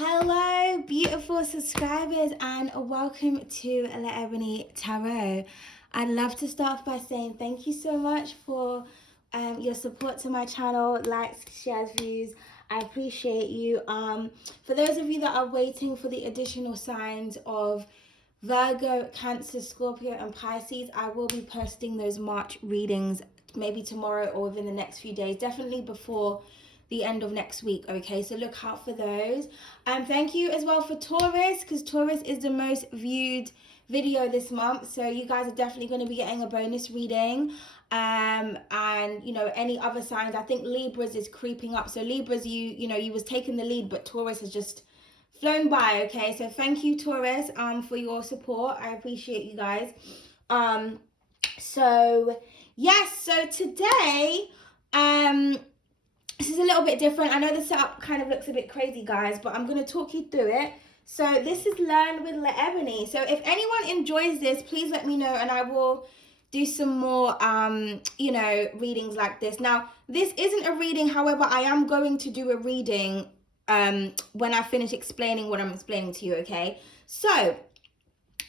Hello, beautiful subscribers, and welcome to La Ebony Tarot. I'd love to start off by saying thank you so much for your support to my channel, likes, shares, views. I appreciate you. For those of you that are waiting for the additional signs of Virgo, Cancer, Scorpio, and Pisces, I will be posting those March readings maybe tomorrow or within the next few days, definitely before the end of next week. Okay, so look out for those. Thank you as well for Taurus, because Taurus is the most viewed video this month, so you guys are definitely going to be getting a bonus reading. And you know, any other signs, I think Libras is creeping up. So Libras, you was taking the lead, but Taurus has just flown by. Okay, so thank you, Taurus, for your support. I appreciate you guys. So yes, so today this is a little bit different. I know the setup kind of looks a bit crazy, guys, but I'm going to talk you through it. So this is Learn with La Ebony. So if anyone enjoys this, please let me know, and I will do some more, readings like this. Now, this isn't a reading. However, I am going to do a reading when I finish explaining what I'm explaining to you, okay? So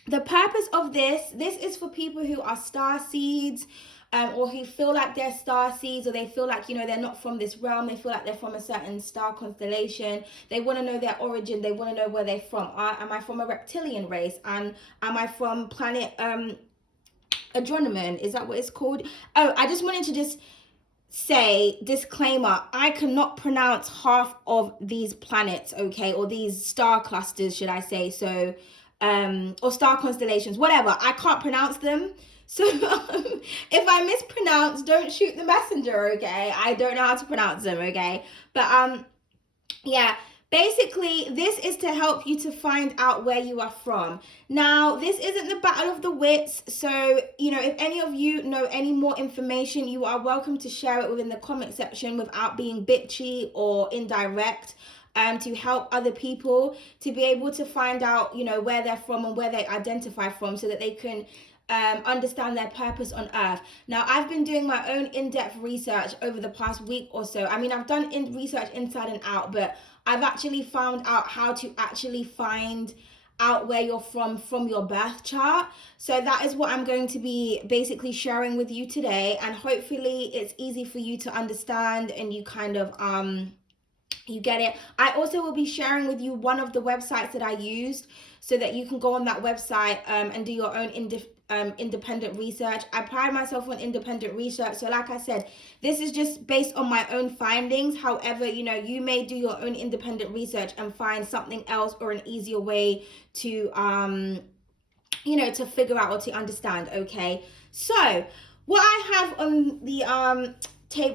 the purpose of this is for people who are star seeds, or who feel like they're star seeds, or they feel like, they're not from this realm. They feel like they're from a certain star constellation. They want to know their origin. They want to know where they're from. Am I from a reptilian race? And am I from planet Adrenaline? Is that what it's called? Oh, I just wanted to say, disclaimer, I cannot pronounce half of these planets, okay, or these star clusters, should I say. So or star constellations, whatever. I can't pronounce them. So if I mispronounce, don't shoot the messenger, okay? I don't know how to pronounce them, okay? But yeah, basically this is to help you to find out where you are from. Now, this isn't the battle of the wits, so if any of you know any more information, you are welcome to share it within the comment section without being bitchy or indirect. To help other people to be able to find out, where they're from and where they identify from, so that they can understand their purpose on earth. Now, I've been doing my own in-depth research over the past week or so. I mean, I've done research inside and out, but I've actually found out how to actually find out where you're from your birth chart. So that is what I'm going to be basically sharing with you today, and hopefully it's easy for you to understand and you kind of you get it. I also will be sharing with you one of the websites that I used, so that you can go on that website and do your own independent research. I pride myself on independent research. So like I said, this is just based on my own findings. However, you may do your own independent research and find something else or an easier way to, to figure out or to understand, okay? So what I have on the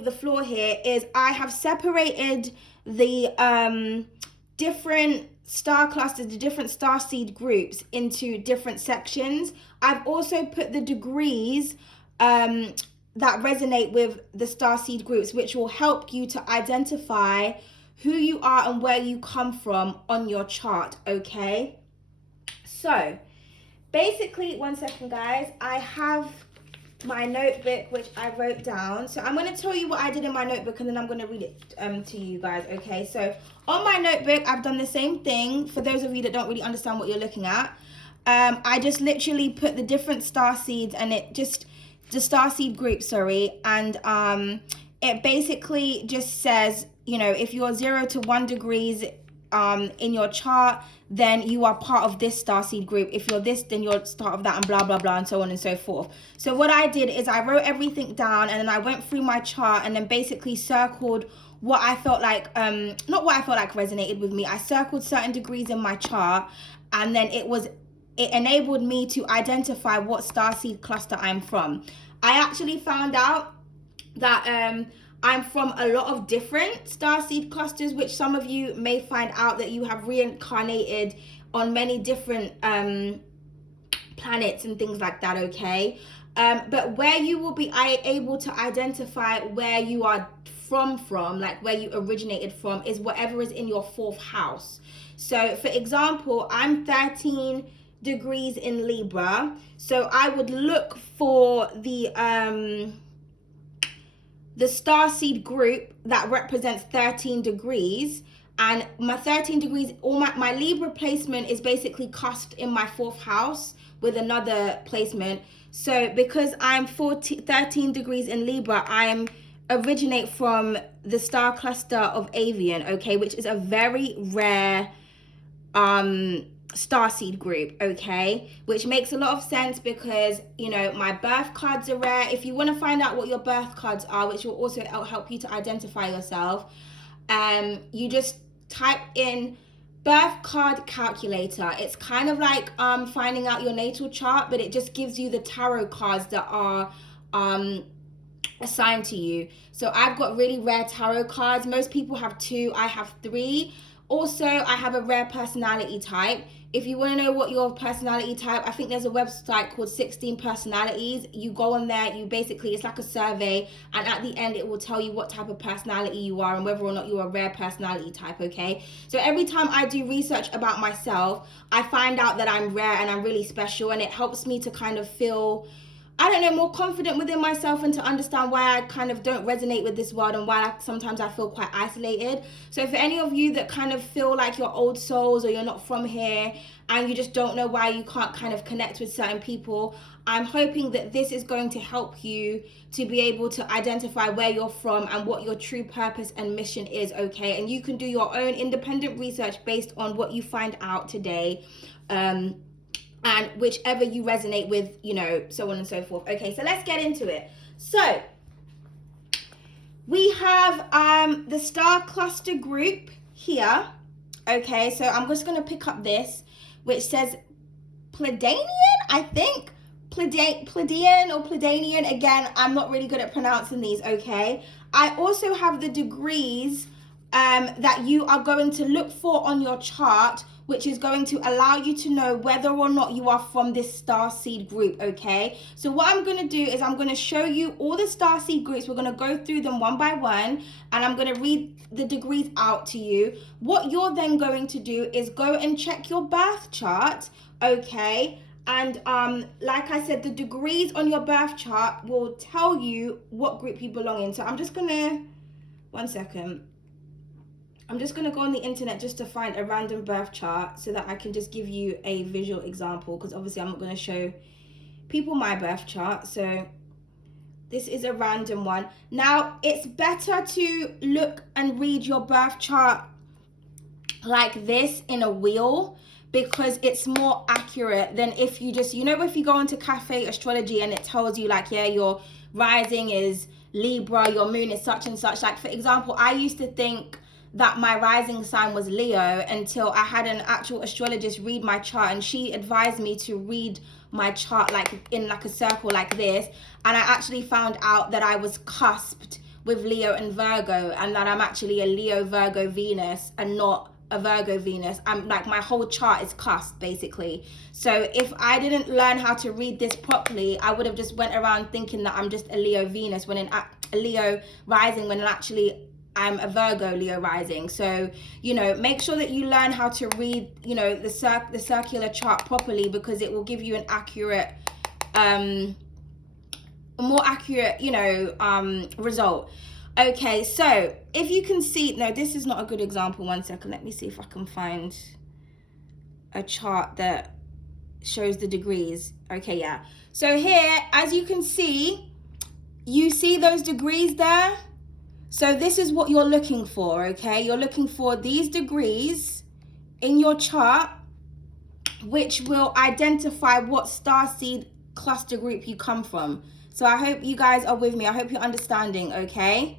the floor here is I have separated the different star clusters, the different star seed groups into different sections. I've also put the degrees that resonate with the star seed groups, which will help you to identify who you are and where you come from on your chart, okay? So basically, one second, guys, I have my notebook, which I wrote down. So I'm going to tell you what I did in my notebook, and then I'm going to read it to you guys, okay? So on my notebook, I've done the same thing. For those of you that don't really understand what you're looking at, I just literally put the different star seeds, and the star seed group, sorry, and it basically just says, if you're 0 to 1 degrees in your chart, then you are part of this starseed group. If you're this, then you're part of that, and blah blah blah, and so on and so forth. So what I did is I wrote everything down, and then I went through my chart and then basically circled what I felt like, not what I felt like resonated with me. I circled certain degrees in my chart, and then it enabled me to identify what starseed cluster I'm from. I actually found out that I'm from a lot of different starseed clusters, which some of you may find out that you have reincarnated on many different planets and things like that, okay? But where you will be able to identify where you are from, like where you originated from, is whatever is in your 4th house. So for example, I'm 13 degrees in Libra, so I would look for the starseed group that represents 13 degrees, And my 13 degrees, all my Libra placement is basically cusped in my 4th house with another placement. So because I'm 13 degrees in Libra, I originate from the star cluster of Avian, okay, which is a very rare starseed group, okay, which makes a lot of sense because, you know, my birth cards are rare. If you want to find out what your birth cards are, which will also help you to identify yourself, you just type in birth card calculator. It's kind of like finding out your natal chart, but it just gives you the tarot cards that are assigned to you. So I've got really rare tarot cards. Most people have 2, I have 3. Also, I have a rare personality type. If you want to know what your personality type, I think there's a website called 16 Personalities. You go on there, you basically, it's like a survey, and at the end it will tell you what type of personality you are and whether or not you're a rare personality type, okay? So every time I do research about myself, I find out that I'm rare and I'm really special, and it helps me to kind of feel, I don't know, more confident within myself and to understand why I kind of don't resonate with this world and why sometimes I feel quite isolated. So for any of you that kind of feel like you're old souls or you're not from here and you just don't know why you can't kind of connect with certain people, I'm hoping that this is going to help you to be able to identify where you're from and what your true purpose and mission is, okay? And you can do your own independent research based on what you find out today. And whichever you resonate with, you know, so on and so forth. Okay, so let's get into it. So we have the star cluster group here. Okay, so I'm just going to pick up this, which says Pleiadian, I think. Pleiadian or Pleiadian. Again, I'm not really good at pronouncing these, okay? I also have the degrees that you are going to look for on your chart, which is going to allow you to know whether or not you are from this starseed group, okay? So what I'm going to do is I'm going to show you all the starseed groups. We're going to go through them one by one, and I'm going to read the degrees out to you. What you're then going to do is go and check your birth chart, okay? And like I said, the degrees on your birth chart will tell you what group you belong in. So I'm just going to, one second. I'm just going to go on the internet just to find a random birth chart so that I can just give you a visual example, because obviously I'm not going to show people my birth chart. So this is a random one. Now, it's better to look and read your birth chart like this in a wheel, because it's more accurate than if you just, you know, if you go into Cafe Astrology and it tells you like, yeah, your rising is Libra, your moon is such and such. Like, for example, I used to think that my rising sign was Leo until I had an actual astrologist read my chart, and she advised me to read my chart like in like a circle like this, and I actually found out that I was cusped with Leo and Virgo, and that I'm actually a Leo Virgo Venus and not a Virgo Venus. I'm like, my whole chart is cusped basically. So if I didn't learn how to read this properly, I would have just went around thinking that I'm just a Leo Venus when in a Leo rising, when actually I'm a Virgo Leo rising. So, you know, make sure that you learn how to read, you know, the circular chart properly, because it will give you an accurate, more accurate, you know, result. Okay, so if you can see, no, this is not a good example. One second, let me see if I can find a chart that shows the degrees. Okay, yeah. So here, as you can see, you see those degrees there? So this is what you're looking for, okay? You're looking for these degrees in your chart, which will identify what starseed cluster group you come from. So I hope you guys are with me. I hope you're understanding, okay?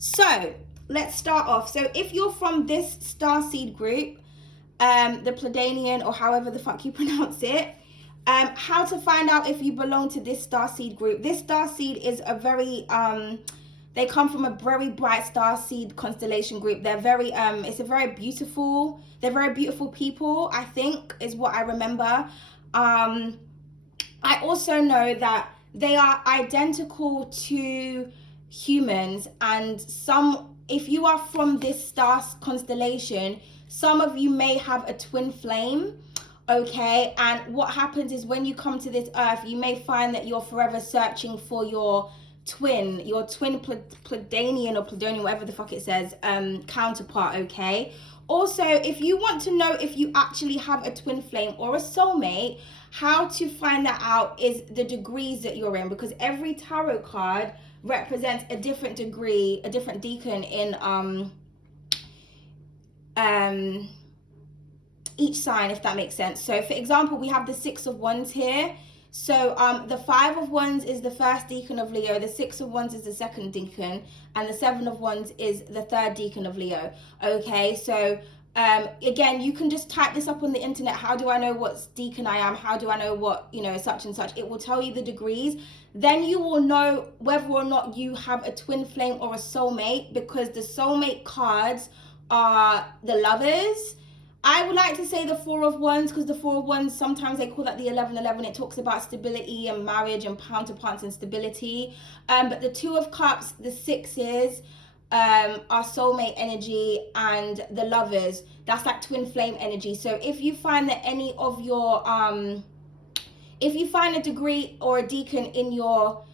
So let's start off. So if you're from this starseed group, the Pleiadian, or however the fuck you pronounce it, how to find out if you belong to this starseed group. This starseed is a very they come from a very bright starseed constellation group. They're very it's a very beautiful, they're very beautiful people, I think, is what I remember. I also know that they are identical to humans, and if you are from this star constellation, some of you may have a twin flame, okay? And what happens is when you come to this earth, you may find that you're forever searching for your twin, your twin Pleiadian or Pleiadian, whatever the fuck it says, counterpart, okay? Also, if you want to know if you actually have a twin flame or a soulmate, how to find that out is the degrees that you're in, because every tarot card represents a different degree, a different decan in each sign, if that makes sense. So for example, we have the 6 of Wands here. So the 5 of Wands is the first decan of Leo, the 6 of Wands is the second decan, and the 7 of Wands is the third decan of Leo. Okay, so again, you can just type this up on the internet. How do I know what decan I am? How do I know what, you know, such and such? It will tell you the degrees. Then you will know whether or not you have a twin flame or a soulmate, because the soulmate cards are the Lovers. I would like to say the 4 of Wands, because the 4 of Wands, sometimes they call that the 1111. It talks about stability and marriage and counterparts and stability. But the 2 of Cups, the 6s, are soulmate energy, and the Lovers, that's like twin flame energy. So if you find that any of your, if you find a degree or a decan in your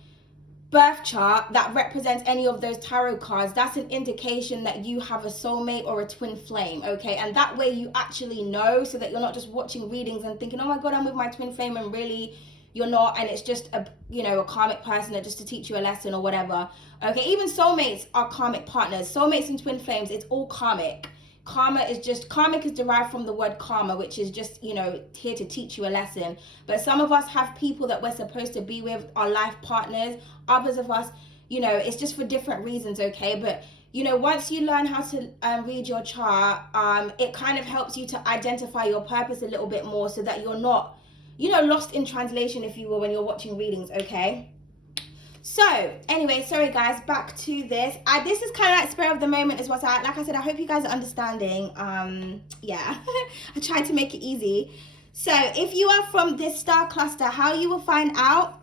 birth chart that represents any of those tarot cards, that's an indication that you have a soulmate or a twin flame, okay? And that way you actually know, so that you're not just watching readings and thinking, oh my god, I'm with my twin flame, and really you're not, and it's just a, you know, a karmic person that just to teach you a lesson or whatever. Okay, even soulmates are karmic partners. Soulmates and twin flames, it's all karmic. Karmic is derived from the word karma, which is just, you know, here to teach you a lesson. But some of us have people that we're supposed to be with, our life partners. Others of us, you know, it's just for different reasons, okay? But, you know, once you learn how to read your chart, it kind of helps you to identify your purpose a little bit more, so that you're not, you know, lost in translation, if you will, when you're watching readings, okay? So anyway, sorry guys, back to this. This is kind of like spur of the moment as well. So like I said, I hope you guys are understanding. Yeah, I tried to make it easy. So if you are from this star cluster, how you will find out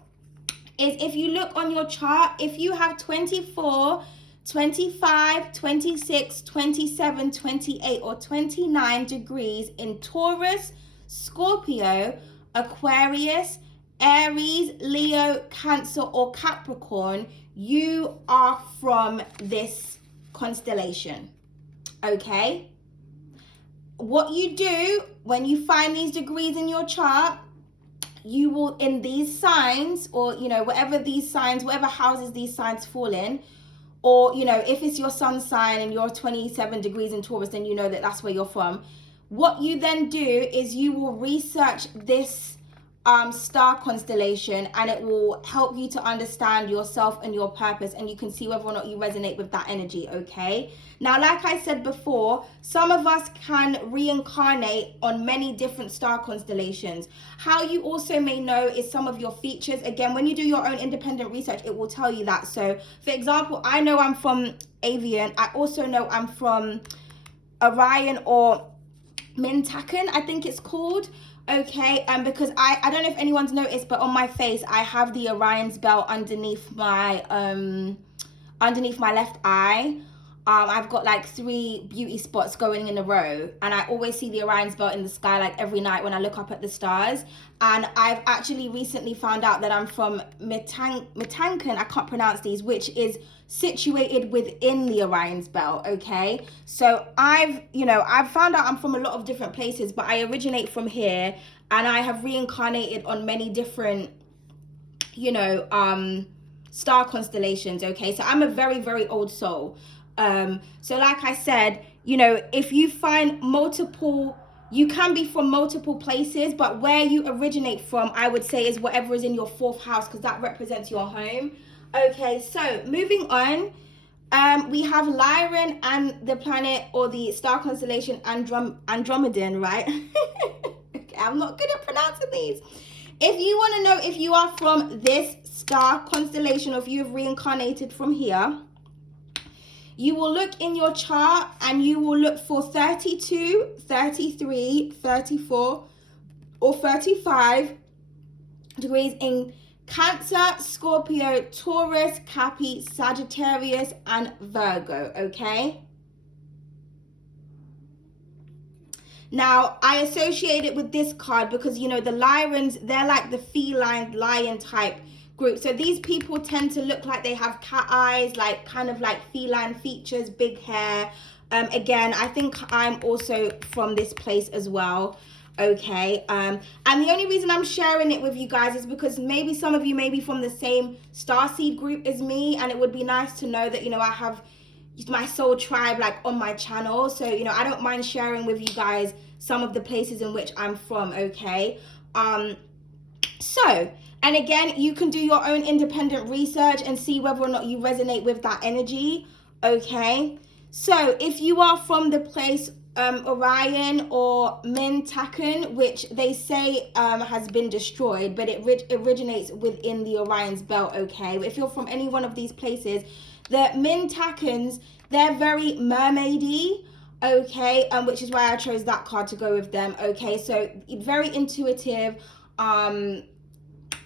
is if you look on your chart, if you have 24, 25, 26, 27, 28, or 29 degrees in Taurus, Scorpio, Aquarius, Aries, Leo, Cancer, or Capricorn, you are from this constellation, okay? What you do when you find these degrees in your chart, you will, in these signs, or, you know, whatever these signs, whatever houses these signs fall in, or, you know, if it's your sun sign and you're 27 degrees in Taurus, then you know that that's where you're from. What you then do is you will research this star constellation, and it will help you to understand yourself and your purpose, and you can see whether or not you resonate with that energy, okay? Now, like I said before, some of us can reincarnate on many different star constellations. How you also may know is some of your features. Again, when you do your own independent research, it will tell you that. So for example, I know I'm from Avian. I also know I'm from Orion, or Mintakan, I think it's called. Okay, because I don't know if anyone's noticed, but on my face I have the Orion's belt underneath my left eye. I've got like 3 beauty spots going in a row, and I always see the Orion's belt in the sky like every night when I look up at the stars. And I've actually recently found out that I'm from Mintakan, I can't pronounce these, which is situated within the Orion's belt, okay? So I've found out I'm from a lot of different places, but I originate from here, and I have reincarnated on many different, you know, star constellations, okay? So I'm a very, very old soul. So like I said, you know, if you find multiple, you can be from multiple places, but where you originate from, I would say, is whatever is in your 4th house, because that represents your home. Okay, so moving on, we have Lyran and the planet, or the star constellation Andromedan, right? Okay, I'm not good at pronouncing these. If you want to know if you are from this star constellation, or if you've reincarnated from here, you will look in your chart and you will look for 32, 33, 34, or 35 degrees in Cancer, Scorpio, Taurus, Capri, Sagittarius, and Virgo, okay? Now, I associate it with this card because, you know, the Lyrans, they're like the feline lion type group. So these people tend to look like they have cat eyes, like kind of like feline features, big hair. Again, I think I'm also from this place as well. Okay, and the only reason I'm sharing it with you guys is because maybe some of you may be from the same Starseed group as me, and it would be nice to know that, you know, I have my soul tribe like on my channel. So, you know, I don't mind sharing with you guys some of the places in which I'm from. Okay, so, and again, you can do your own independent research and see whether or not you resonate with that energy. Okay, so if you are from the place Orion or Mintakun, which they say has been destroyed, but it originates within the Orion's belt. Okay, if you're from any one of these places, the Mintakuns, they're very mermaidy. Okay, which is why I chose that card to go with them. Okay, so very intuitive,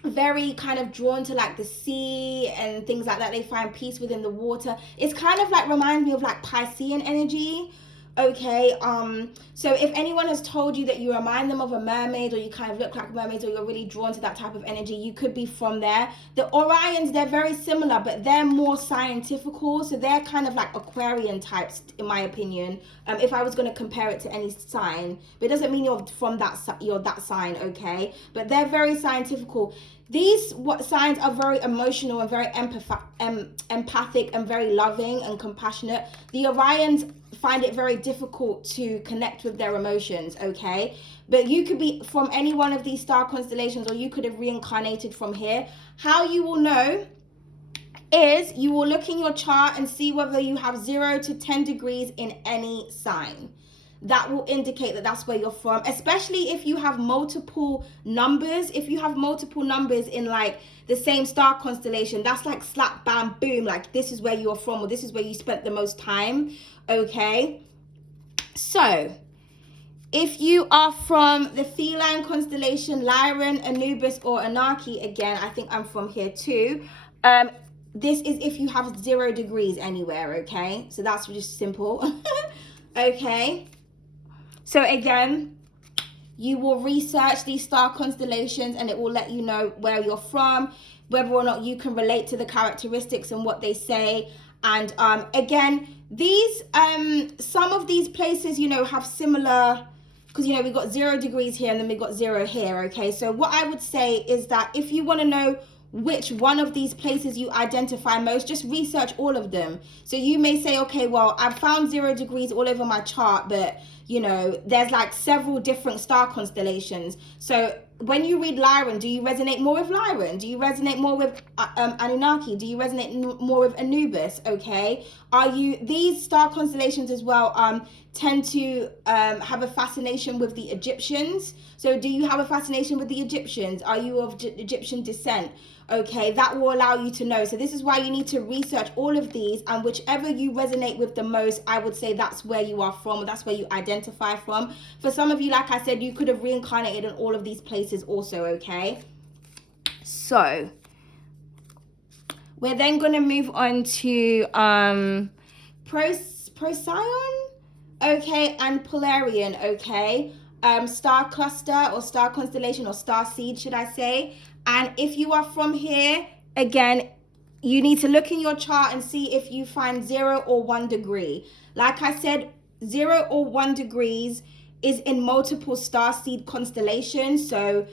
very kind of drawn to like the sea and things like that. They find peace within the water. It's kind of like reminds me of like Piscean energy. Okay, so if anyone has told you that you remind them of a mermaid, or you kind of look like mermaids, or you're really drawn to that type of energy, you could be from there. The Orions, they're very similar, but they're more scientifical, so they're kind of like Aquarian types, in my opinion. If I was going to compare it to any sign, but it doesn't mean you're from you're that sign, okay? But they're very scientifical. These signs are very emotional and very empathic and very loving and compassionate. The Orions find it very difficult to connect with their emotions, okay? But you could be from any one of these star constellations, or you could have reincarnated from here. How you will know is you will look in your chart and see whether you have 0 to 10 degrees in any sign. That will indicate that that's where you're from, especially if you have multiple numbers. If you have multiple numbers in like the same star constellation, that's like slap, bam, boom, like this is where you're from, or this is where you spent the most time. Okay, so if you are from the feline constellation Lyran, Anubis, or Anarchy, again, I think I'm from here too. This is if you have 0 degrees anywhere. Okay, so that's just simple. Okay, so again, you will research these star constellations and it will let you know where you're from, whether or not you can relate to the characteristics and what they say. And again, these some of these places, you know, have similar, because, you know, we've got 0 degrees here and then we've got 0 here. Okay, so what I would say is that if you want to know which one of these places you identify most, just research all of them. So you may say, okay, well, I've found 0 degrees all over my chart, but, you know, there's like several different star constellations. So when you read Lyran, do you resonate more with Lyran? Do you resonate more with Anunnaki? Do you resonate more with Anubis? Okay, are you, these star constellations as well tend to have a fascination with the Egyptians. So do you have a fascination with the Egyptians? Are you of Egyptian descent? Okay, that will allow you to know. So this is why you need to research all of these, and whichever you resonate with the most, I would say that's where you are from, or that's where you identify from. For some of you, like I said, you could have reincarnated in all of these places also. Okay, so we're then going to move on to Procyon, okay, and Polarian, okay, star cluster or star constellation or star seed, should I say. And if you are from here, again, you need to look in your chart and see if you find 0 or 1 degree. Like I said, 0 or 1 degrees is in multiple star seed constellations. So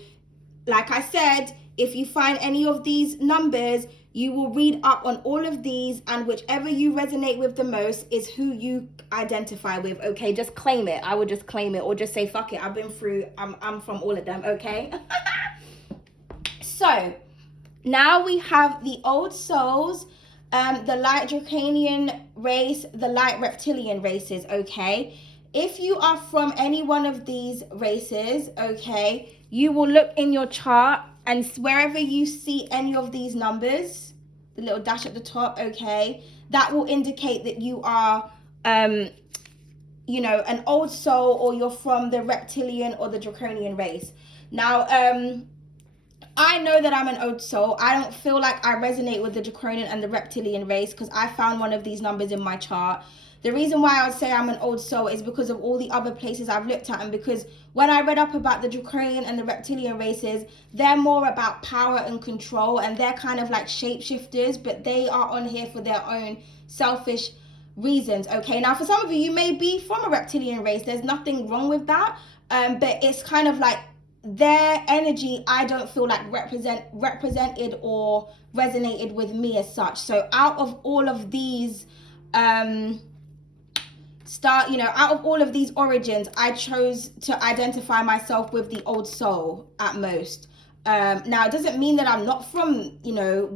like I said, if you find any of these numbers, you will read up on all of these, and whichever you resonate with the most is who you identify with. Okay, just claim it. I would just claim it, or just say, fuck it, I've been through, I'm from all of them. Okay. So now we have the old souls, the light draconian race, the light reptilian races. Okay, if you are from any one of these races, okay, you will look in your chart, and wherever you see any of these numbers, the little dash at the top, okay, that will indicate that you are you know, an old soul, or you're from the reptilian or the draconian race. Now I know that I'm an old soul. I don't feel like I resonate with the draconian and the reptilian race, because I found one of these numbers in my chart. The reason why I would say I'm an old soul is because of all the other places I've looked at, and because when I read up about the Draconian and the reptilian races, they're more about power and control, and they're kind of like shapeshifters, but they are on here for their own selfish reasons. Okay, now for some of you, you may be from a reptilian race. There's nothing wrong with that, but it's kind of like their energy I don't feel like represented or resonated with me as such. So out of all of these out of all of these origins, I chose to identify myself with the old soul at most. Now, it doesn't mean that I'm not from,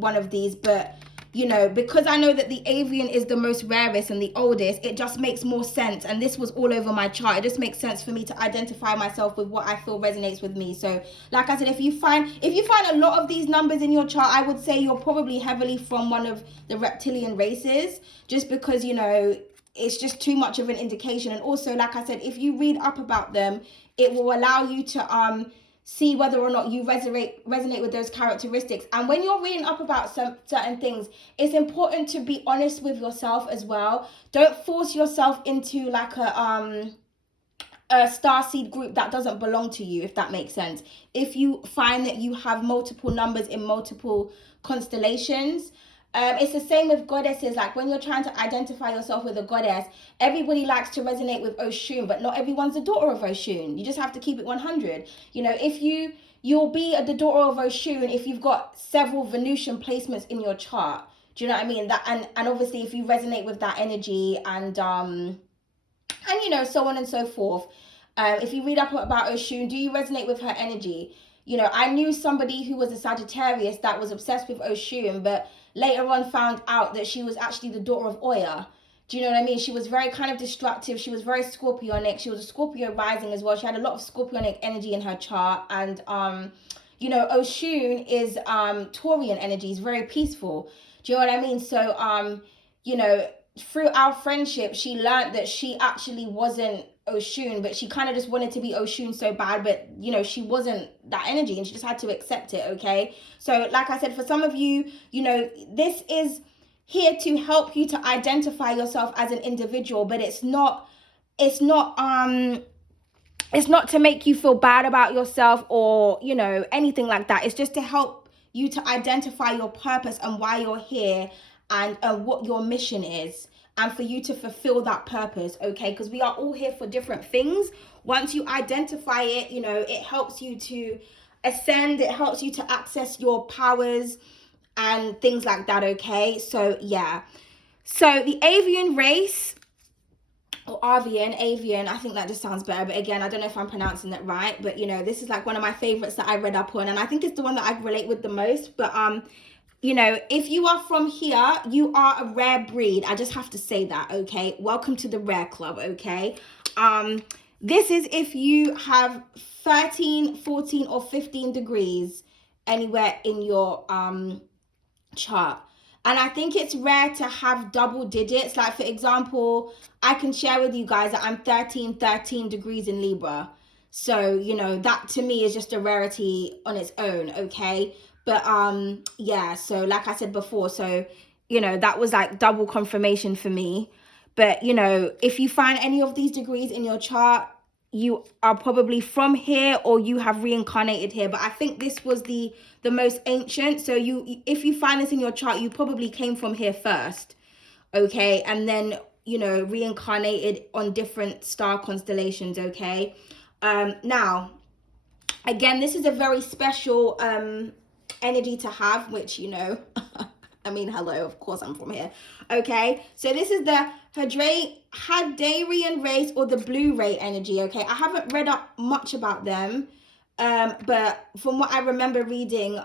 one of these, but, because I know that the avian is the most rarest and the oldest, it just makes more sense. And this was all over my chart. It just makes sense for me to identify myself with what I feel resonates with me. So, like I said, if you find a lot of these numbers in your chart, I would say you're probably heavily from one of the reptilian races, just because, it's just too much of an indication. And also, like I said, if you read up about them, it will allow you to see whether or not you resonate with those characteristics. And when you're reading up about some certain things, it's important to be honest with yourself as well. Don't force yourself into like a starseed group that doesn't belong to you, if that makes sense. If you find that you have multiple numbers in multiple constellations, it's the same with goddesses. Like when you're trying to identify yourself with a goddess, everybody likes to resonate with Oshun, but not everyone's the daughter of Oshun. You just have to keep it 100. If you'll be the daughter of Oshun if you've got several Venusian placements in your chart. Do you know what I mean? That and obviously if you resonate with that energy and so on and so forth. If you read up about Oshun, do you resonate with her energy? I knew somebody who was a Sagittarius that was obsessed with Oshun, but later on found out that she was actually the daughter of Oya. Do you know what I mean? She was very kind of destructive. She was very Scorpionic. She was a Scorpio rising as well. She had a lot of Scorpionic energy in her chart. And, Oshun is Taurian energy. It's very peaceful. Do you know what I mean? So, through our friendship, she learned that she actually wasn't Oshun, but she kind of just wanted to be Oshun so bad, but she wasn't that energy, and she just had to accept it. Okay, so like I said, for some of you, this is here to help you to identify yourself as an individual, but it's not to make you feel bad about yourself or anything like that. It's just to help you to identify your purpose and why you're here, and what your mission is, and for you to fulfill that purpose. Okay, because we are all here for different things. Once you identify it, it helps you to ascend, it helps you to access your powers and things like that. Okay, so yeah, so the avian race, or avian, I think that just sounds better, but again, I don't know if I'm pronouncing that right, but this is like one of my favorites that I read up on, and I think it's the one that I relate with the most. But if you are from here, you are a rare breed. I just have to say that. Okay, welcome to the rare club. Okay, this is if you have 13, 14 or 15 degrees anywhere in your chart. And I think it's rare to have double digits. Like, for example, I can share with you guys that I'm 13 degrees in Libra. So, that to me is just a rarity on its own, okay? But, yeah, so like I said before, so, that was like double confirmation for me. But, if you find any of these degrees in your chart, you are probably from here or you have reincarnated here. But I think this was the most ancient. So if you find this in your chart, you probably came from here first, okay, and then reincarnated on different star constellations. Okay, now again, this is a very special energy to have, which I mean, hello, of course I'm from here. Okay, so this is the Hadarian race, or the blue ray energy. Okay, I haven't read up much about them, but from what I remember reading,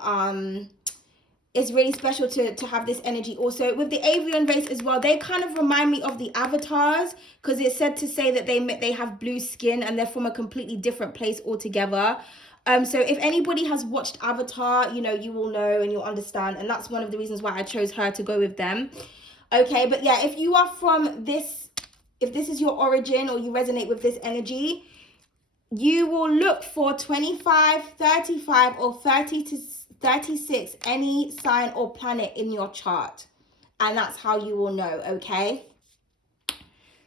it's really special to have this energy. Also with the avian race as well, they kind of remind me of the avatars, because it's said to say that they have blue skin and they're from a completely different place altogether. So if anybody has watched Avatar, you will know and you'll understand. And that's one of the reasons why I chose her to go with them. Okay, but yeah, if you are from this, if this is your origin or you resonate with this energy, you will look for 25, 35 or 30 to 36, any sign or planet in your chart. And that's how you will know, okay?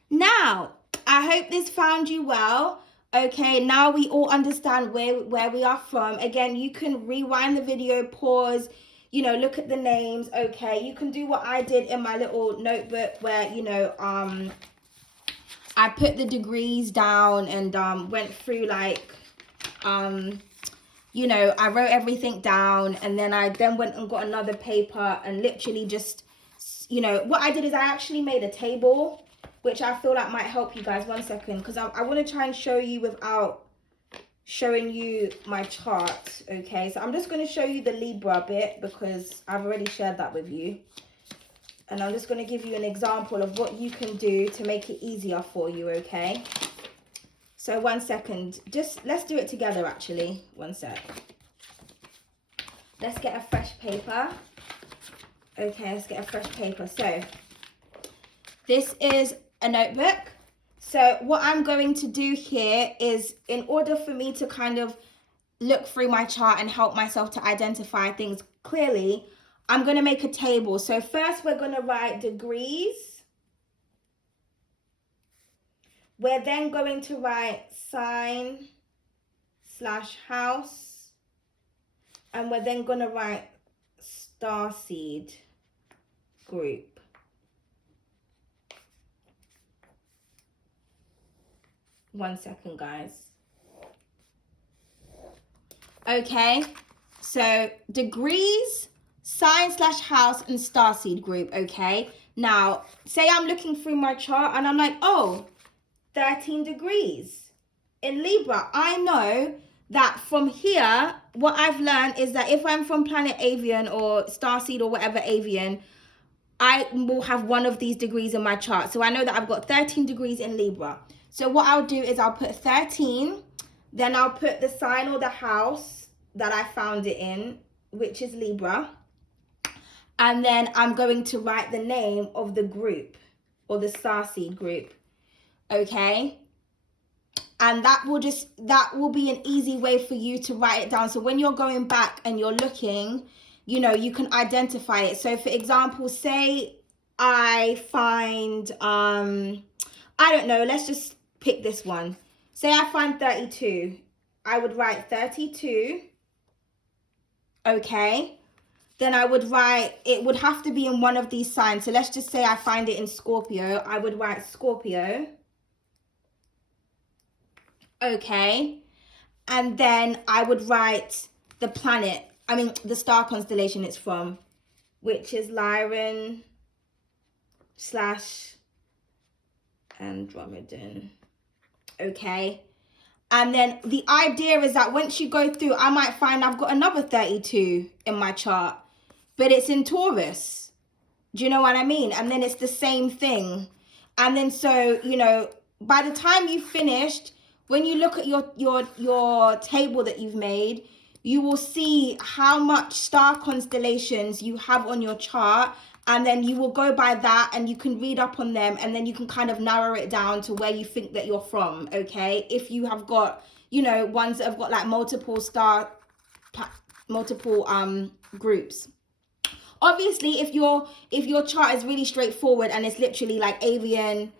Now, I hope this found you well. Okay, now we all understand where we are from. Again, you can rewind the video, pause, you know, look at the names. Okay, you can do what I did in my little notebook where, you know, I put the degrees down and went through like, you know, I wrote everything down, and then I went and got another paper and literally just, you know, what I did is I actually made a table, which I feel like might help you guys. 1 second, because I want to try and show you without showing you my chart. Okay, so I'm just going to show you the Libra bit because I've already shared that with you. And I'm just going to give you an example of what you can do to make it easier for you, okay? So 1 second, just let's do it together actually. 1 sec. Let's get a fresh paper. Okay, let's get a fresh paper. So this is a notebook. So what I'm going to do here is, in order for me to kind of look through my chart and help myself to identify things clearly, I'm going to make a table. So first we're going to write degrees. We're then going to write sign / house. And we're then going to write Starseed group. One second, guys. Okay, so degrees, sign / house, and Starseed group, okay? Now, say I'm looking through my chart and I'm like, oh, 13 degrees in Libra. I know that from here, what I've learned is that if I'm from planet Avian or Starseed or whatever Avian, I will have one of these degrees in my chart. So I know that I've got 13 degrees in Libra. So what I'll do is I'll put 13, then I'll put the sign or the house that I found it in, which is Libra. And then I'm going to write the name of the group or the Starseed group. Okay, and that will be an easy way for you to write it down. So when you're going back and you're looking, you know, you can identify it. So for example, say I find I don't know, let's just pick this one. Say I find 32. I would write 32. Okay, then I would write, it would have to be in one of these signs. So let's just say I find it in Scorpio. I would write Scorpio. Okay, and then I would write the planet, I mean the star constellation it's from, which is Lyran / Andromedan. Okay, and then the idea is that once you go through, I might find I've got another 32 in my chart, but it's in Taurus. Do you know what I mean? And then it's the same thing. And then so, you know, by the time you've finished, when you look at your table that you've made, you will see how much star constellations you have on your chart, and then you will go by that and you can read up on them, and then you can kind of narrow it down to where you think that you're from, okay? If you have got, you know, ones that have got like multiple groups. Obviously, if your chart is really straightforward and it's literally like avian,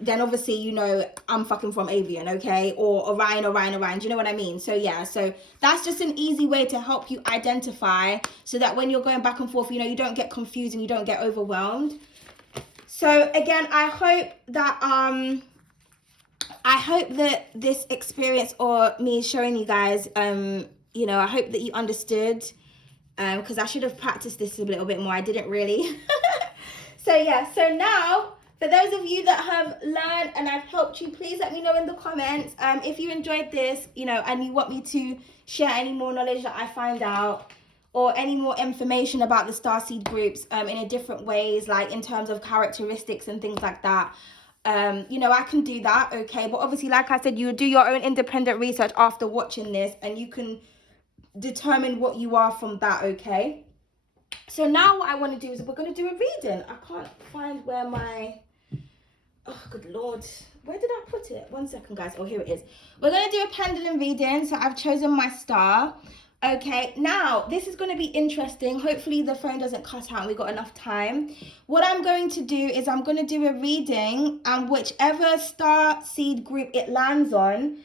then obviously, you know, I'm fucking from avian, okay? Or Orion. Do you know what I mean? So yeah, so that's just an easy way to help you identify, so that when you're going back and forth, you know, you don't get confused and you don't get overwhelmed. So again, I hope that this experience, or me showing you guys, you know, I hope that you understood, because I should have practiced this a little bit more. I didn't really. So yeah, so now, for those of you that have learned and I've helped you, please let me know in the comments if you enjoyed this, you know, and you want me to share any more knowledge that I find out, or any more information about the Starseed groups in a different ways, like in terms of characteristics and things like that. You know, I can do that, okay? But obviously, like I said, you do your own independent research after watching this, and you can determine what you are from that, okay? So now what I want to do is we're going to do a reading. I can't find where my, oh good lord, where did I put put it? 1 second, guys. Oh, here it is. We're going to do a pendulum reading. So I've chosen my star. Okay, now this is going to be interesting. Hopefully the phone doesn't cut out and we've got enough time. What I'm going to do is I'm going to do a reading, and whichever star seed group it lands on,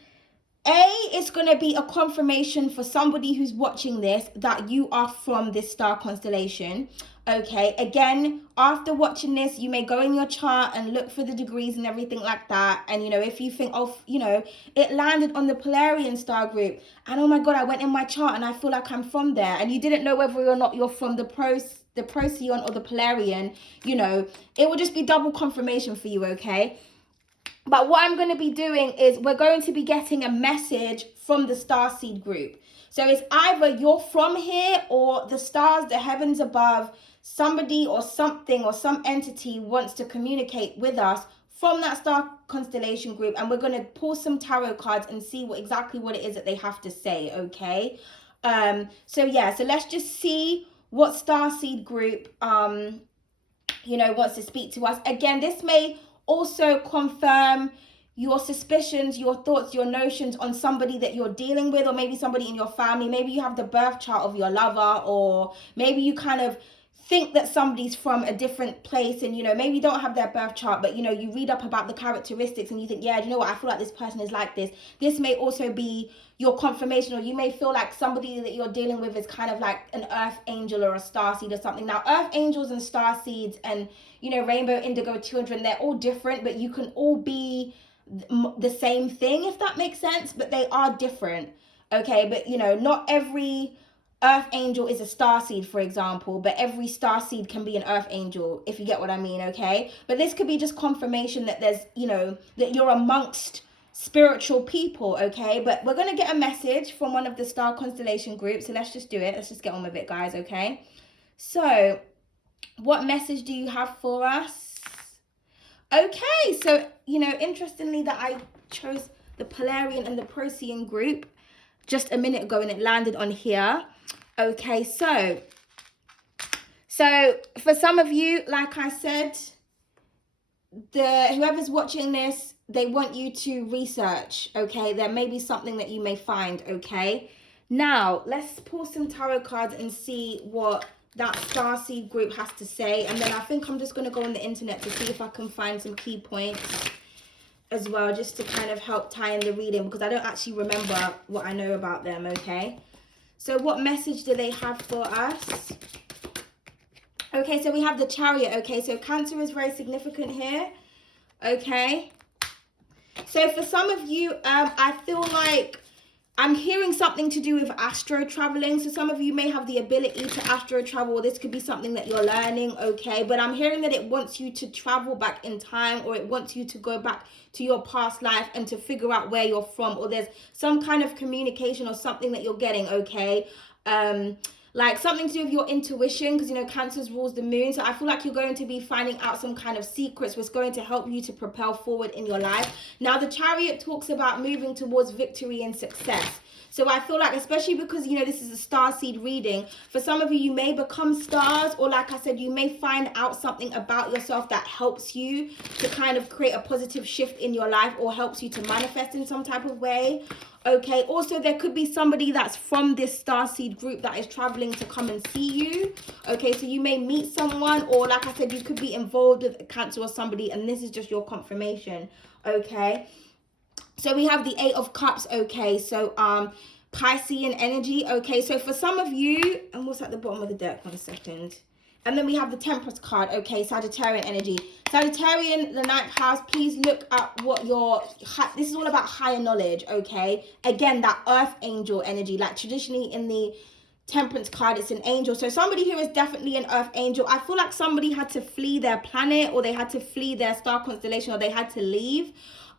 it's going to be a confirmation for somebody who's watching this that you are from this star constellation. Okay, again, after watching this, you may go in your chart and look for the degrees and everything like that. And, you know, if you think, oh, you know, it landed on the Polarian star group, and oh my God, I went in my chart and I feel like I'm from there, and you didn't know whether or not you're from the Procyon or the Polarian, you know, it will just be double confirmation for you, okay? But what I'm going to be doing is we're going to be getting a message from the Starseed group. So it's either you're from here, or the stars, the heavens above, somebody or something or some entity wants to communicate with us from that star constellation group. And we're going to pull some tarot cards and see exactly what it is that they have to say, okay? So let's just see what Starseed group, you know, wants to speak to us. Again, this may also confirm your suspicions, your thoughts, your notions on somebody that you're dealing with, or maybe somebody in your family. Maybe you have the birth chart of your lover, or maybe you kind of think that somebody's from a different place, and, you know, maybe you don't have their birth chart, but, you know, you read up about the characteristics and you think, yeah, you know what, I feel like this person is like this. This may also be your confirmation, or you may feel like somebody that you're dealing with is kind of like an earth angel or a starseed or something. Now, earth angels and starseeds and, you know, rainbow indigo 200, they're all different, but you can all be the same thing, if that makes sense, but they are different, okay? But, you know, not every earth angel is a starseed, for example, but every starseed can be an earth angel, if you get what I mean, okay? But this could be just confirmation that there's, you know, that you're amongst spiritual people, okay? But we're going to get a message from one of the star constellation groups, so let's just do it. Let's just get on with it, guys, okay? So what message do you have for us? Okay, so, you know, interestingly that I chose the Polarian and the Procyon group just a minute ago, and it landed on here. Okay, so for some of you, like I said, whoever's watching this, they want you to research, okay? There may be something that you may find, okay? Now, let's pull some tarot cards and see what that Starseed group has to say. And then I think I'm just going to go on the internet to see if I can find some key points as well, just to kind of help tie in the reading, because I don't actually remember what I know about them, okay? So what message do they have for us? Okay, so we have the Chariot, okay? So Cancer is very significant here, okay? So for some of you, I feel like I'm hearing something to do with astro traveling. So some of you may have the ability to astro travel. This could be something that you're learning, okay? But I'm hearing that it wants you to travel back in time, or it wants you to go back to your past life and to figure out where you're from, or there's some kind of communication or something that you're getting, okay? Like something to do with your intuition, because, you know, Cancer rules the moon. So I feel like you're going to be finding out some kind of secrets what's going to help you to propel forward in your life. Now, the Chariot talks about moving towards victory and success. So I feel like, especially because, you know, this is a starseed reading, for some of you, you may become stars, or like I said, you may find out something about yourself that helps you to kind of create a positive shift in your life, or helps you to manifest in some type of way. Okay, also there could be somebody that's from this starseed group that is traveling to come and see you. Okay, so you may meet someone, or like I said, you could be involved with a Cancer or somebody, and this is just your confirmation. Okay, so we have the 8 of Cups. Okay, so Piscean energy. Okay, so for some of you, and what's at the bottom of the deck? 1 second. And then we have the Temperance card. Okay, Sagittarian energy. Sagittarian, the 9th house, please look at what your, this is all about higher knowledge, okay? Again, that earth angel energy, like traditionally in the Temperance card, it's an angel. So somebody here is definitely an earth angel. I feel like somebody had to flee their planet, or they had to flee their star constellation, or they had to leave.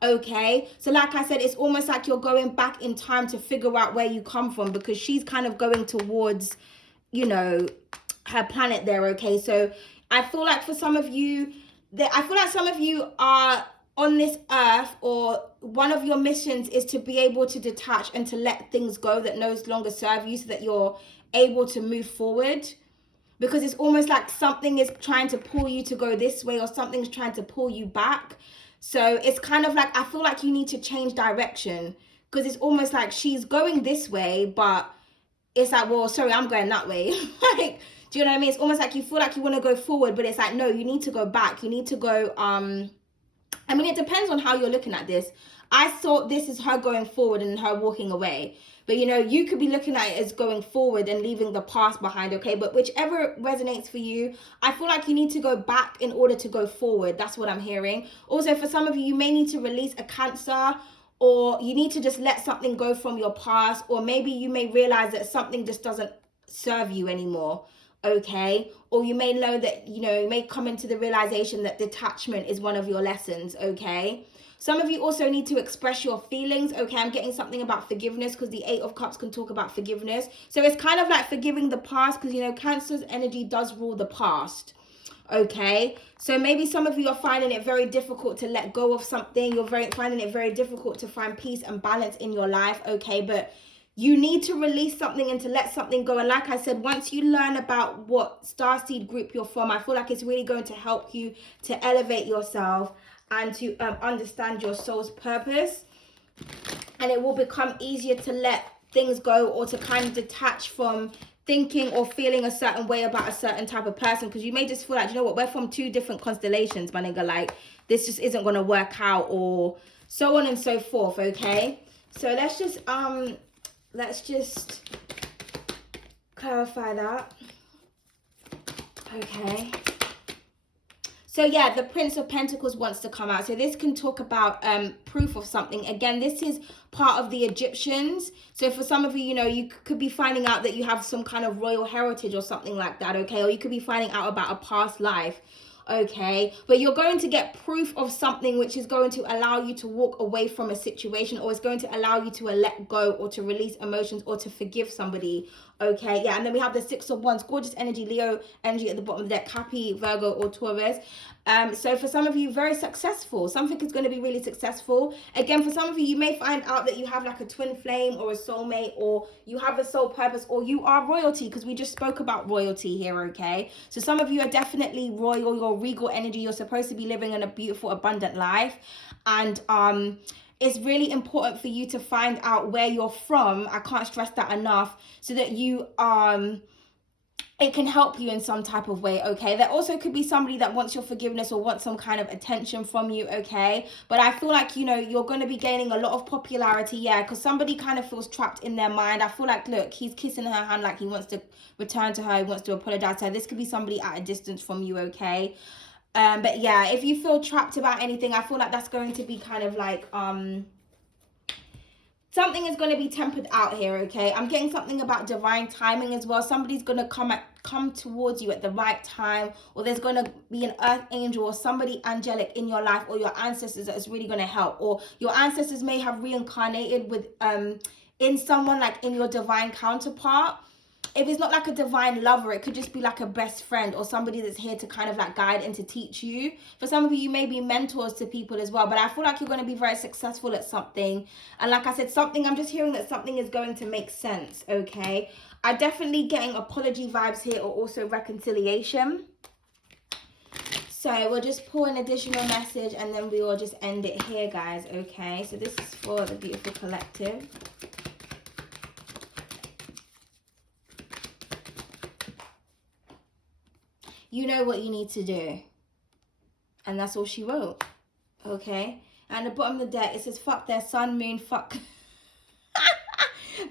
Okay, so like I said, it's almost like you're going back in time to figure out where you come from, because she's kind of going towards, you know, her planet there. Okay, so I feel like for some of you, I feel like some of you are on this earth, or one of your missions is to be able to detach and to let things go that no longer serve you, so that you're able to move forward. Because it's almost like something is trying to pull you to go this way, or something's trying to pull you back. So it's kind of like, I feel like you need to change direction, because it's almost like she's going this way, but it's like, well, sorry, I'm going that way. Like, do you know what I mean? It's almost like you feel like you want to go forward, but it's like, no, you need to go back. You need to go, I mean, it depends on how you're looking at this. I thought this is her going forward and her walking away. But, you know, you could be looking at it as going forward and leaving the past behind, okay? But whichever resonates for you, I feel like you need to go back in order to go forward. That's what I'm hearing. Also, for some of you, you may need to release a Cancer, or you need to just let something go from your past, or maybe you may realize that something just doesn't serve you anymore, okay? Or you may know that, you know, you may come into the realization that detachment is one of your lessons, okay? Some of you also need to express your feelings, okay? I'm getting something about forgiveness, because the 8 of Cups can talk about forgiveness. So it's kind of like forgiving the past, because, you know, Cancer's energy does rule the past, okay? So maybe some of you are finding it very difficult to let go of something. You're finding it very difficult to find peace and balance in your life, okay? But you need to release something and to let something go. And like I said, once you learn about what Starseed group you're from, I feel like it's really going to help you to elevate yourself and to understand your soul's purpose. And it will become easier to let things go, or to kind of detach from thinking or feeling a certain way about a certain type of person, because you may just feel like, you know what, we're from 2 different constellations, my nigga, like this just isn't going to work out, or so on and so forth, okay? So let's just clarify that, okay? So yeah, the Prince of Pentacles wants to come out. So this can talk about proof of something. Again, this is part of the Egyptians. So for some of you, you know, you could be finding out that you have some kind of royal heritage or something like that, okay? Or you could be finding out about a past life, okay? But you're going to get proof of something which is going to allow you to walk away from a situation, or it's going to allow you to let go, or to release emotions, or to forgive somebody, okay? Yeah, and then we have the 6 of Wands, gorgeous energy, Leo energy at the bottom of the deck, Happy, Virgo, or Taurus. So for some of you, very successful. Something is going to be really successful. Again, for some of you, you may find out that you have like a twin flame, or a soulmate, or you have a soul purpose, or you are royalty, because we just spoke about royalty here, okay? So some of you are definitely royal, your regal energy. You're supposed to be living in a beautiful, abundant life. And it's really important for you to find out where you're from. I can't stress that enough, so that you it can help you in some type of way, okay? There also could be somebody that wants your forgiveness, or wants some kind of attention from you, okay? But I feel like, you know, you're going to be gaining a lot of popularity, yeah, because somebody kind of feels trapped in their mind. I feel like, look, he's kissing her hand like he wants to return to her, he wants to apologize to her. This could be somebody at a distance from you, okay? But yeah, if you feel trapped about anything, I feel like that's going to be kind of like something is going to be tempered out here, okay? I'm getting something about divine timing as well. Somebody's going to come towards you at the right time, or there's going to be an earth angel or somebody angelic in your life, or your ancestors that is really going to help, or your ancestors may have reincarnated with in someone like in your divine counterpart. If it's not like a divine lover, it could just be like a best friend, or somebody that's here to kind of like guide and to teach you. For some of you, you may be mentors to people as well, but I feel like you're going to be very successful at something. And like I said, I'm just hearing that something is going to make sense, okay? I'm definitely getting apology vibes here, or also reconciliation. So we'll just pull an additional message, and then we will just end it here, guys, okay? So this is for the beautiful collective. You know what you need to do. And that's all she wrote. Okay? And at the bottom of the deck, it says, fuck their sun, moon, fuck. This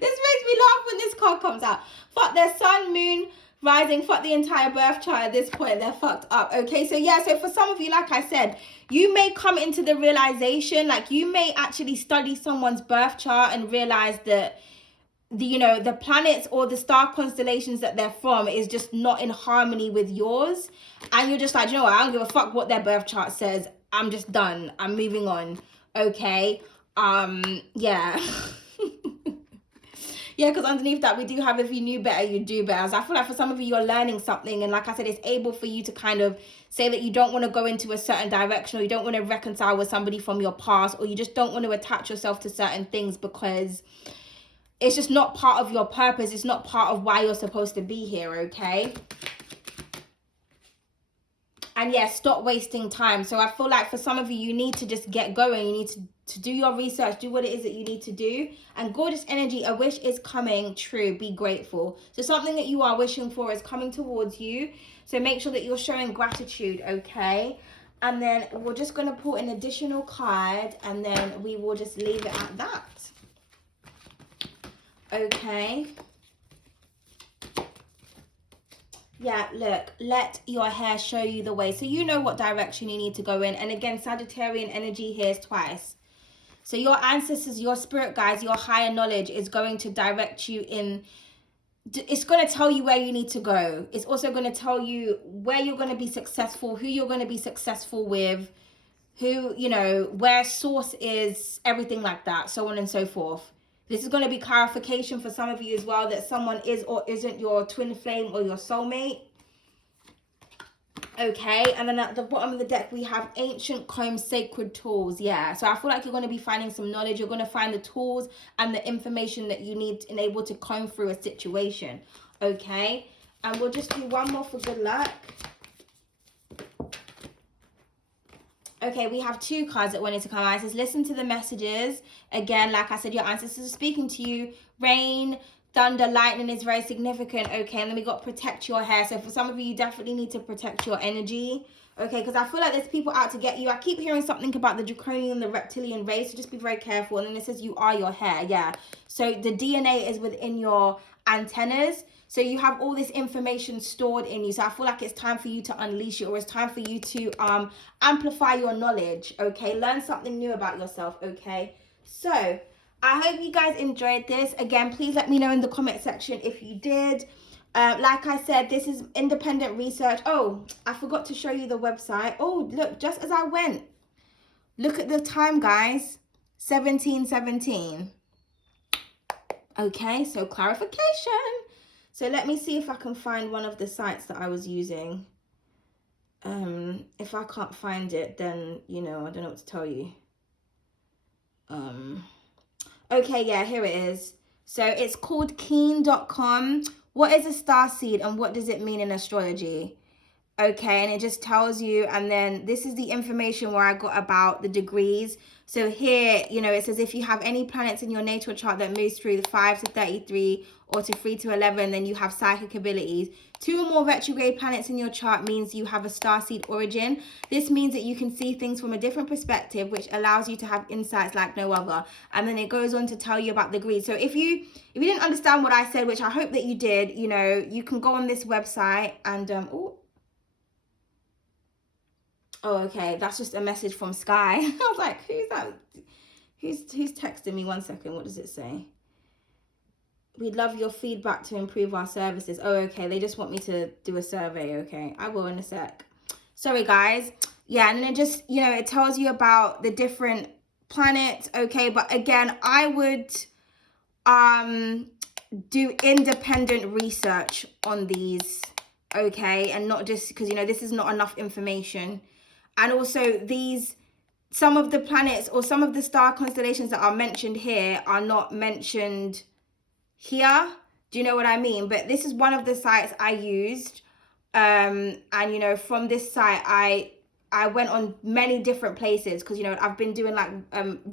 makes me laugh when this card comes out. Fuck their sun, moon, rising, fuck the entire birth chart at this point. They're fucked up. Okay? So yeah, so for some of you, like I said, you may come into the realization, like you may actually study someone's birth chart and realize that the planets or the star constellations that they're from is just not in harmony with yours, and you're just like, you know what, I don't give a fuck what their birth chart says, I'm just done, I'm moving on, okay? Yeah. Yeah, because underneath that we do have, if you knew better, you'd do better. So I feel like for some of you, you're learning something, and like I said, it's able for you to kind of say that you don't want to go into a certain direction, or you don't want to reconcile with somebody from your past, or you just don't want to attach yourself to certain things because it's just not part of your purpose. It's not part of why you're supposed to be here, okay? And yeah, stop wasting time. So I feel like for some of you, you need to just get going. You need to do your research, do what it is that you need to do. And gorgeous energy, a wish is coming true. Be grateful. So something that you are wishing for is coming towards you. So make sure that you're showing gratitude, okay? And then we're just going to pull an additional card, and then we will just leave it at that. Okay. Yeah, look, let your hair show you the way. So you know what direction you need to go in. And again, Sagittarian energy here is twice. So your ancestors, your spirit guides, your higher knowledge is going to direct you in. It's going to tell you where you need to go. It's also going to tell you where you're going to be successful, who you're going to be successful with, who, you know, where source is, everything like that, so on and so forth. This is going to be clarification for some of you as well, that someone is or isn't your twin flame or your soulmate. Okay, and then at the bottom of the deck, we have ancient comb, sacred tools. Yeah, so I feel like you're going to be finding some knowledge. You're going to find the tools and the information that you need and able to comb through a situation. Okay, and we'll just do one more for good luck. Okay, we have two cards that wanted to come out. It says, listen to the messages. Again, like I said, your ancestors are speaking to you. Rain, thunder, lightning is very significant. Okay, and then we got protect your hair. So for some of you, you definitely need to protect your energy. Okay, because I feel like there's people out to get you. I keep hearing something about the draconian, the reptilian race. So just be very careful. And then it says you are your hair. Yeah. So the DNA is within your antennas. So you have all this information stored in you. So I feel like it's time for you to unleash it, or it's time for you to amplify your knowledge. Okay, learn something new about yourself. Okay, so I hope you guys enjoyed this. Again, please let me know in the comment section if you did. Like I said, this is independent research. Oh, I forgot to show you the website. Oh, look, just as I went, look at the time, guys. 17:17. Okay, so clarification. So let me see if I can find one of the sites that I was using. If I can't find it, then, you know, I don't know what to tell you. Okay, yeah, here it is. So it's called keen.com. What is a starseed and what does it mean in astrology? Okay, and it just tells you, and then this is the information where I got about the degrees. So here, you know, it says if you have any planets in your natal chart that moves through the 5 to 33 or to 3 to 11, then you have psychic abilities. 2 or more retrograde planets in your chart means you have a starseed origin. This means that you can see things from a different perspective, which allows you to have insights like no other. And then it goes on to tell you about the degrees. So if you didn't understand what I said, which I hope that you did, you know, you can go on this website and oh, okay, that's just a message from Sky. I was like, who's that? Who's texting me? 1 second. What does it say? We'd love your feedback to improve our services. Oh, okay. They just want me to do a survey. Okay, I will in a sec. Sorry, guys. Yeah, and then it just, you know, it tells you about the different planets. Okay, but again, I would do independent research on these. Okay, and not just because, you know, this is not enough information. And also some of the planets or some of the star constellations that are mentioned here are not mentioned here. Do you know what I mean? But this is one of the sites I used. And, you know, from this site, I went on many different places because, you know, I've been doing like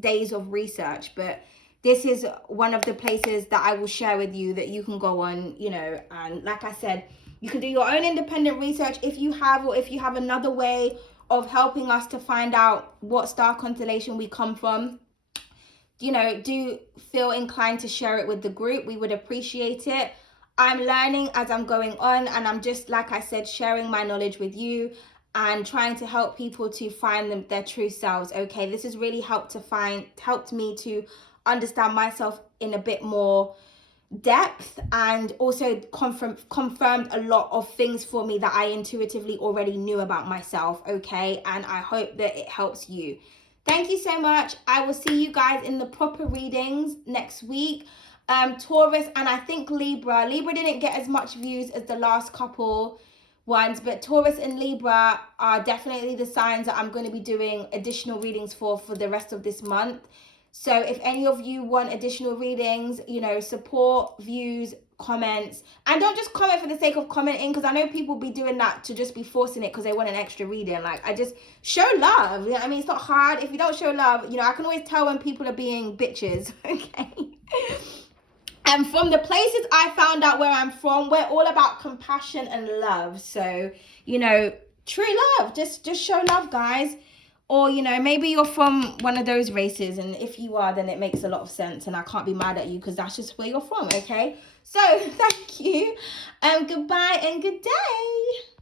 days of research. But this is one of the places that I will share with you that you can go on, you know, and like I said, you can do your own independent research if you have, or if you have another way of helping us to find out what star constellation we come from, you know, do feel inclined to share it with the group. We would appreciate it. I'm learning as I'm going on, and I'm just, like I said, sharing my knowledge with you and trying to help people to find their true selves. Okay, this has really helped me to understand myself in a bit more depth, and also confirmed a lot of things for me that I intuitively already knew about myself. Okay, and I hope that it helps you. Thank you so much. I will see you guys in the proper readings next week. Taurus and I think Libra didn't get as much views as the last couple ones, but Taurus and Libra are definitely the signs that I'm going to be doing additional readings for the rest of this month. So if any of you want additional readings, you know, support, views, comments, and don't just comment for the sake of commenting, because I know people be doing that to just be forcing it because they want an extra reading. Like, I just show love. You know what I mean? It's not hard. If you don't show love, you know, I can always tell when people are being bitches. Okay. And from the places I found out where I'm from, we're all about compassion and love. So, you know, true love. Just show love, guys. Or, you know, maybe you're from one of those races, and if you are, then it makes a lot of sense, and I can't be mad at you because that's just where you're from, okay? So, thank you, goodbye and good day.